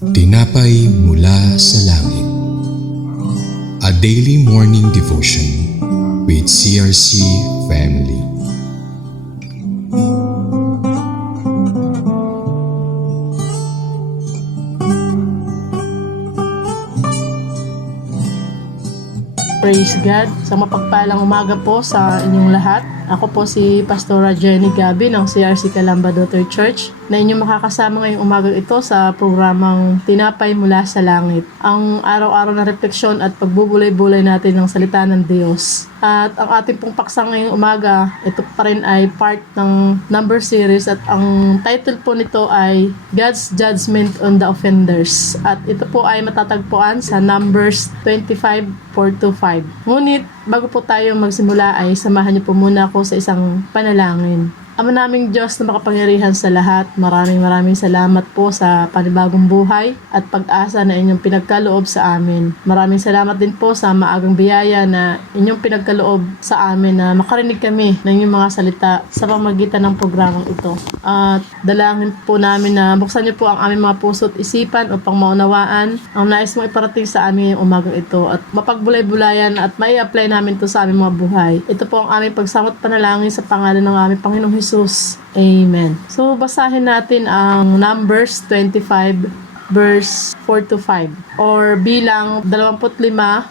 Tinapay mula sa langit. A daily morning devotion with CRC family. Praise God. Sa mapagpalang umaga po sa inyong lahat. Ako po si Pastora Jenny Gabi ng CRC Calamba Daughter Church na inyong makakasama ngayong umaga ito sa programang Tinapay Mula sa Langit. Ang araw-araw na refleksyon at pagbubulay-bulay natin ng salita ng Diyos. At ang ating pong paksa ngayong umaga, ito pa rin ay part ng number series at ang title po nito ay God's Judgment on the Offenders. At ito po ay matatagpuan sa Numbers 25:4-5. Ngunit bago po tayo magsimula ay samahan niyo po muna ako sa isang panalangin. Ama naming Diyos na makapangyarihan sa lahat, maraming salamat po sa panibagong buhay at pag-asa na inyong pinagkaloob sa amin. Maraming salamat din po sa maagang biyaya na inyong pinagkaloob sa amin na makarinig kami ng inyong mga salita sa pamamagitan ng programang ito. At dalangin po namin na buksan niyo po ang aming mga puso at isipan upang maunawaan ang nais mong iparating sa amin ngayong umagang ito at mapagbulay-bulayan at mai-apply namin ito sa aming mga buhay. Ito po ang aming pagsamot panalangin sa pangalan ng aming Panginoong Jesus. Amen. So, basahin natin ang Numbers 25 verse 4-5 or bilang 25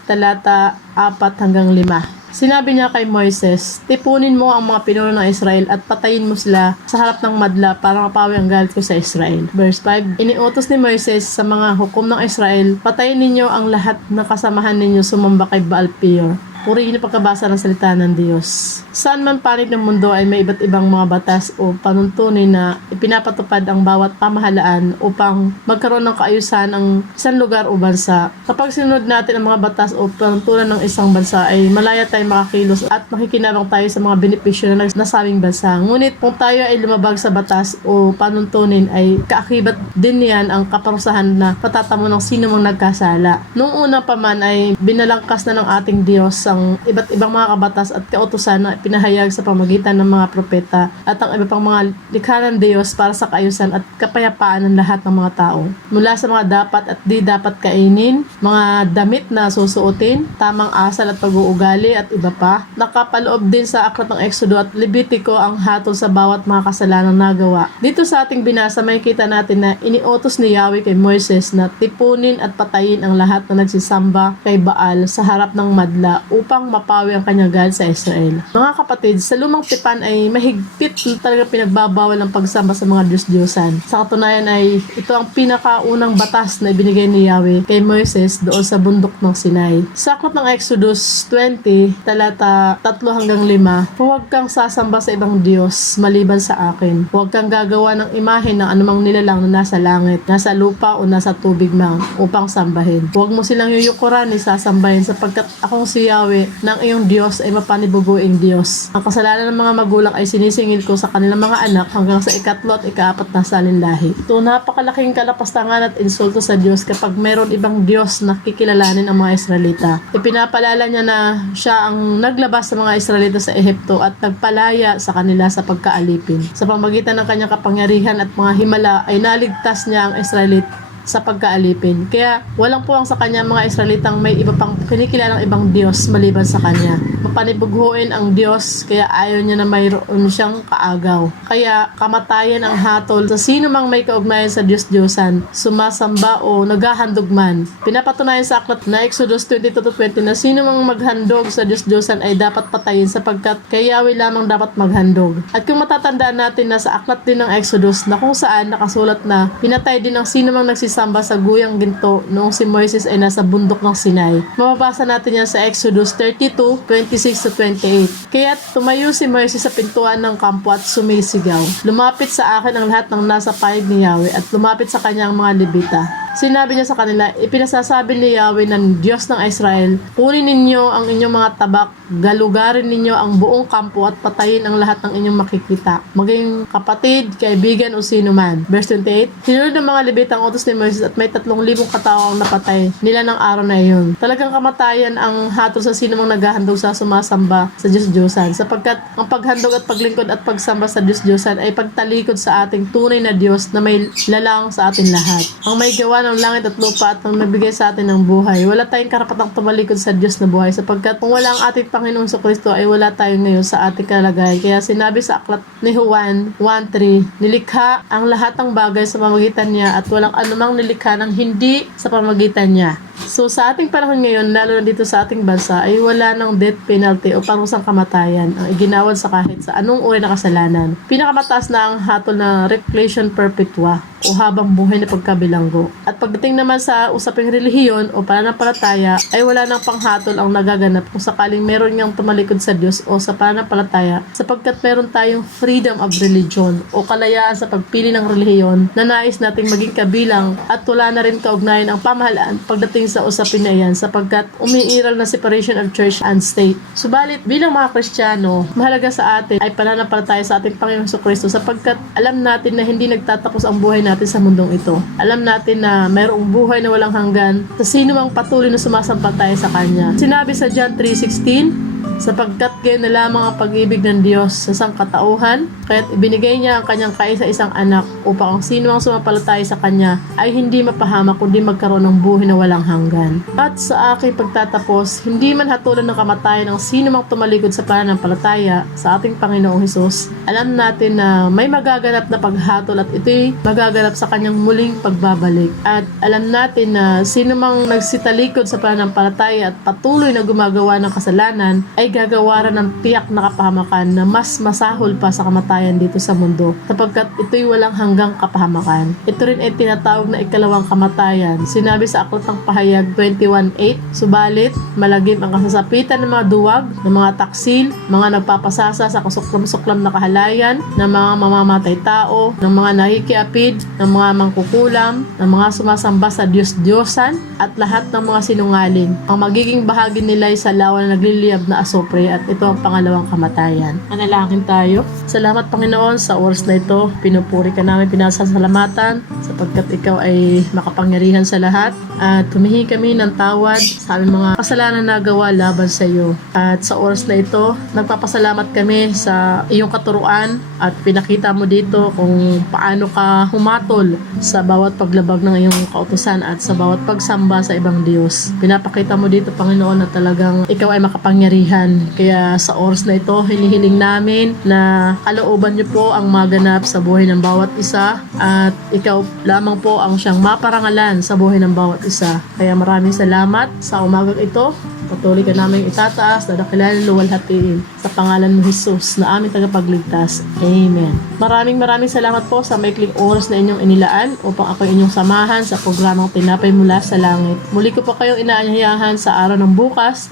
talata 4-5. Sinabi niya kay Moises, tipunin mo ang mga pinuno ng Israel at patayin mo sila sa harap ng madla para mapawi ang galit ko sa Israel. Verse 5, iniutos ni Moises sa mga hukom ng Israel, patayin ninyo ang lahat ng kasamahan ninyo sumamba kay Baal Peor. Purihin ang pagkabasa ng salita ng Diyos. Saan man panig ng mundo ay may iba't ibang mga batas o panuntunin na ipinapatupad ang bawat pamahalaan upang magkaroon ng kaayusan ang isang lugar o bansa. Kapag sinunod natin ang mga batas o panuntunan ng isang bansa ay malaya tayong makakilos at makikinabang tayo sa mga benepisyo na nasabing bansa. Ngunit kung tayo ay lumabag sa batas o panuntunin ay kaakibat din niyan ang kaparusahan na patatamo ng sino mang nagkasala. Noong una pa man ay binalangkas na ng ating Diyos ang iba't ibang mga kabatas at kautusan na pinahayag sa pamagitan ng mga propeta at ang iba pang mga likha ng Diyos para sa kaayusan at kapayapaan ng lahat ng mga tao. Mula sa mga dapat at di dapat kainin, mga damit na susuotin, tamang asal at pag-uugali at iba pa. Nakapaloob din sa aklat ng Exodo at Levitico ang hatol sa bawat mga kasalanang nagawa. Dito sa ating binasa may kita natin na iniutos ni Yahweh kay Moises na tipunin at patayin ang lahat na nagsisamba kay Baal sa harap ng madla upang mapawi ang kanyang galit sa Israel. Mga kapatid, sa lumang tipan ay mahigpit na talaga pinagbabawal ang pagsamba sa mga Diyos-Diyosan. Sa katunayan ay ito ang pinakaunang batas na ibinigay ni Yahweh kay Moises doon sa bundok ng Sinai. Sa aklat ng Exodus 20, talata 3-5, huwag kang sasamba sa ibang Diyos maliban sa akin. Huwag kang gagawa ng imahe ng anumang nilalang na nasa langit, nasa lupa o nasa tubig man upang sambahin. Huwag mo silang yuyukuran ni sasambahin sapagkat akong si Yahweh ng iyong Diyos ay mapanibuguing Diyos. Ang kasalanan ng mga magulang ay sinisingil ko sa kanilang mga anak hanggang sa 3 at 4 na salinlahi. Ito napakalaking kalapastangan at insulto sa Diyos kapag meron ibang Diyos na kikilalanin ang mga Israelita. Ipinapalala niya na siya ang naglabas sa mga Israelita sa Ehipto at nagpalaya sa kanila sa pagkaalipin. Sa pamamagitan ng kanyang kapangyarihan at mga himala ay naligtas niya ang Israelita sa pagkaalipin. Kaya walang puwang sa kanya mga Israelitang may iba pang kinikilalang ibang Diyos maliban sa kanya. Mapanibughuin ang Diyos kaya ayaw niya na mayroon siyang kaagaw. Kaya kamatayan ang hatol sa sino mang may kaugnayan sa Diyos-Diyosan, sumasamba o naghahandog man. Pinapatunayan sa aklat na Exodus 22-20 na sino mang maghandog sa Diyos-Diyosan ay dapat patayin sapagkat kay Yahweh lamang dapat maghandog. At kung matatandaan natin na sa aklat din ng Exodus na kung saan nakasulat na pinatay din ang sino mang nagsisamba sa guyang ginto noong si Moises ay nasa bundok ng Sinai. Mababasa natin yan sa Exodus 32:26-28. Kaya tumayo si Moises sa pintuan ng kampo at sumisigaw, lumapit sa akin ang lahat ng nasa panig ni Yahweh at lumapit sa kanyang mga Levita. Sinabi niya sa kanila, ipinasasabi ni Yahweh ng Diyos ng Israel, kunin ninyo ang inyong mga tabak, galugarin ninyo ang buong kampo at patayin ang lahat ng inyong makikita, maging kapatid, kaibigan o sino man. Verse 28, sinunod ng mga Levita ang utos ni Moises at may 3,000 katao ang napatay nila ng araw na iyon. Talagang kamatayan ang hatol sa sino mang naghahandog sa sumasamba sa Diyos-Diyosan, sapagkat ang paghandog at paglingkod at pagsamba sa Diyos-Diyosan ay pagtalikod sa ating tunay na Diyos na may lalang sa atin lahat. Ang may gawa ng ng langit at lupa at ang nabigay sa atin ng buhay. Wala tayong karapatang tumalikod sa Diyos na buhay sapagkat kung wala ang ating Panginoong Kristo ay wala tayo ngayon sa ating kalagayan. Kaya sinabi sa aklat ni Juan 1:3, nilikha ang lahat ng bagay sa pamamagitan niya at walang anumang nilikha ng hindi sa pamamagitan niya. So sa ating panahon ngayon, lalo na dito sa ating bansa, ay wala ng death penalty o parusang kamatayan ang iginawad sa kahit sa anong uri na kasalanan. Pinakamataas na ang hatol na reclusion perpetua o habang buhay na pagkabilanggo. At pagdating naman sa usaping relihiyon o pananampalataya, ay wala nang panghatol ang nagaganap kung sakaling meron niyang tumalikod sa Diyos o sa pananampalataya sapagkat meron tayong freedom of religion o kalayaan sa pagpili ng relihiyon na nais nating maging kabilang at wala na rin kaugnayan ang pamahalaan pagdating sa usapin na yan sapagkat umiiral na separation of church and state. Subalit bilang mga Kristiyano, mahalaga sa atin ay pananampalataya sa ating Panginoong Kristo sapagkat alam natin na hindi nagtatapos ang buhay natin sa mundong ito. Alam natin na mayroong buhay na walang hanggan sa sino mang patuloy na sumasampalataya sa Kanya. Sinabi sa John 3:16, sapagkat gayon na lamang ang pag-ibig ng Diyos sa sangkatauhan, kaya't ibinigay niya ang kanyang kaisa-isang anak upang ang sino mang sumampalataya sa kanya ay hindi mapahamak kundi magkaroon ng buhay na walang hanggan. At sa aking pagtatapos, hindi man hatulan ng kamatayan ang sino mang tumalikod sa pananampalataya sa ating Panginoong Hesus. Alam natin na may magaganap na paghatol at ito'y magaganap sa kanyang muling pagbabalik. At alam natin na sino mang nagsitalikod sa pananampalataya at patuloy na gumagawa ng kasalanan ay gagawaran ng tiyak na kapahamakan na mas masahol pa sa kamatayan dito sa mundo sapagkat ito'y walang hanggang kapahamakan. Ito rin ay tinatawag na ikalawang kamatayan. Sinabi sa aklat ng pahayag 21:8, subalit malagim ang kasasapitan ng mga duwag, ng mga taksil, mga nagpapasasa sa kasuklam-suklam na kahalayan, ng mga mamamatay tao, ng mga nakikiapid, ng mga mangkukulam, ng mga sumasamba sa Diyos-Diyosan at lahat ng mga sinungaling. Ang magiging bahagi nila ay sa lawa na nagliliyab na asupre at ito ang pangalawang kamatayan. Manalangin tayo. Salamat Panginoon sa oras na ito. Pinupuri ka namin, pinasasalamatan sapagkat ikaw ay makapangyarihan sa lahat at humihingi kami ng tawad sa aming mga kasalanan na gawa laban sa iyo. At sa oras na ito, nagpapasalamat kami sa iyong katuruan at pinakita mo dito kung paano ka humatol sa bawat paglabag ng iyong kautusan at sa bawat pagsamba sa ibang Diyos. Pinapakita mo dito Panginoon na talagang ikaw ay makapangyarihan. Kaya sa oras na ito, hinihiling namin na kalooban niyo po ang maganap sa buhay ng bawat isa at ikaw lamang po ang siyang maparangalan sa buhay ng bawat isa. Kaya maraming salamat sa umagang ito. Patuloy ka namin itataas, dadakilanin, luwalhatiin sa pangalan mo Jesus na aming tagapagligtas. Amen. Maraming salamat po sa maikling oras na inyong inilaan upang ako inyong samahan sa programang Tinapay Mula sa Langit. Muli ko po kayong inaanyayahan sa araw ng bukas.